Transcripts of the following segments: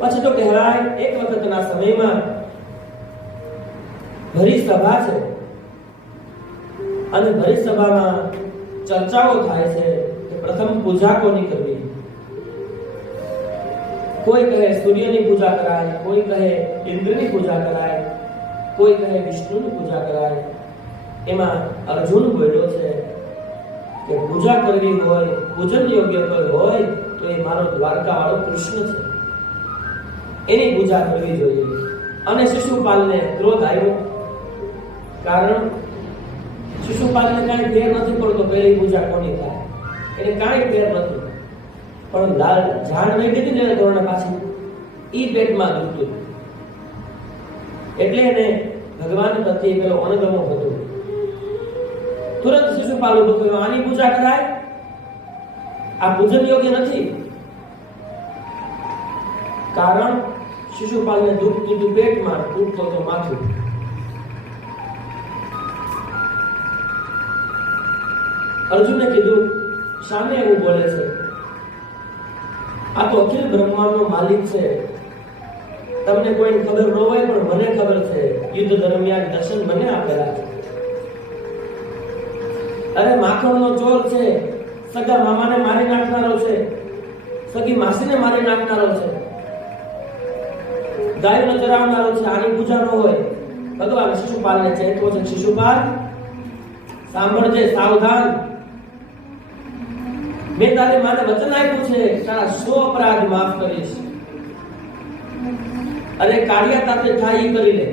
પછી તો કહેવાય એક વખતના સમયમાં ભરી સભા છે અને ભરી સભામાં ચર્ચાઓ થાય છે કે પ્રથમ પૂજા કોની કરવી. કોઈ કહે સૂર્યની પૂજા કરાય, કોઈ કહે ઇન્દ્રની પૂજા કરાય, કોઈ કહે વિષ્ણુની પૂજા કરાય. એમાં અર્જુન બોલ્યો છે કે પૂજા કરવી હોય, પૂજન યોગ્ય કોઈ હોય તો એ મારો દ્વારકા વાળો કૃષ્ણ છે, એની પૂજા કરવી જોઈએ. અને શિશુપાલને ક્રોધ આવ્યો, કારણ શિશુપાલને કાંઈ ફેર નથી પડતો પહેલી પૂજા કોની થાય, એને કાંઈ ફેર નથી. પણ લાલ ઝાડ વહી ગઈ ને ધોરણે પાછી ઈ પેટમાં દુખતું, એટલે એને ભગવાન પ્રત્યે પેલો અણગમો હતો. તુરંત શિશુપાલ ઉભો થયો, આની પૂજા કરાય, આ પૂજન યોગ્ય નથી. કારણ શિશુપાલને દુખતું હતું પેટમાં, તૂટતો તો માથું. અર્જુને કીધું, સામે એવું બોલે છે, આ તો અખિલ બ્રહ્માંડનો માલિક છે, તમને કોઈ ખબર ન હોય પણ મને ખબર છે, યુદ્ધ દરમિયાન દર્શન મને આપેલા છે. અરે માખણનો ચોર છે, સગા મામાને મારી નાખનારો છે, સગી માસીને મારી નાખનારો છે, ગાયને ચરાવનારો છે, આની પૂજા ન હોય. ભગવાન શિશુપાલને ચેતવો છે, શિશુપાલ સાંભળજે, સાવધાન. મેં તારી માને વચન આપ્યું છે, તારા 100 અપરાધ માફ કરીશ, અને કાર્ય તાતે થાય ઈ કરી લે.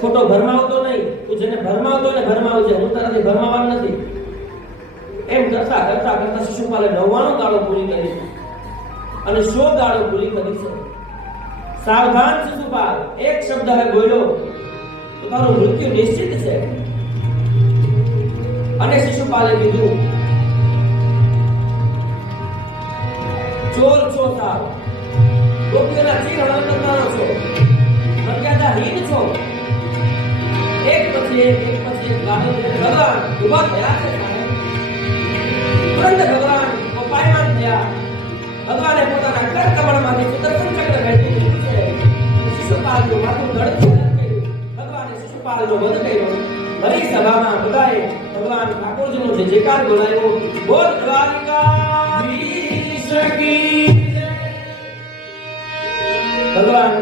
ખોટો ભરમાવતો નહીં, તું જેને ભરમાવતો ને ભરમાવજે, હું તારાથી ભરમાવાનું નથી. એમ કરતા કરતા કરતા શિશુપાલે 99 ગાળો પૂરી કરી અને 100 ગાળો પૂરી કરી છે. સાવધાન શિશુપાલ, એક શબ્દ હવે બોલ્યો તો તારું મૃત્યુ નિશ્ચિત છે. અને શિશુપાલે કીધું, ચોર છો સાવ, ગોપીઓના ચીર હરણ કરનારો છો, મર્યાદાહીન છો. એક પછી એક ગાળો ભગવાન ઉભા થયા છે. તુરંત ભગવાન કોપાયમાન થયા. ભગવાને પોતાના કર કમળમાંથી સુદર્શન ચક્ર કાઢી દીધું છે. શિશુપાલનું માથું ધડથી કર્યું. ભગવાને શિશુપાલનો વધ કર્યો. ભરી સભામાં બધાએ ભગવાન ઠાકોરજીનો જે જયકાર બોલાવ્યો, બોલ દ્વારિકાધીશ કી જય. ભગવાન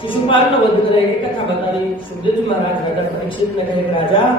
શિશુપાલનો વધ કરે એ કથા બતાવી. સુખદેવજી મહારાજ રાજા પરીક્ષિતને કહે, રાજા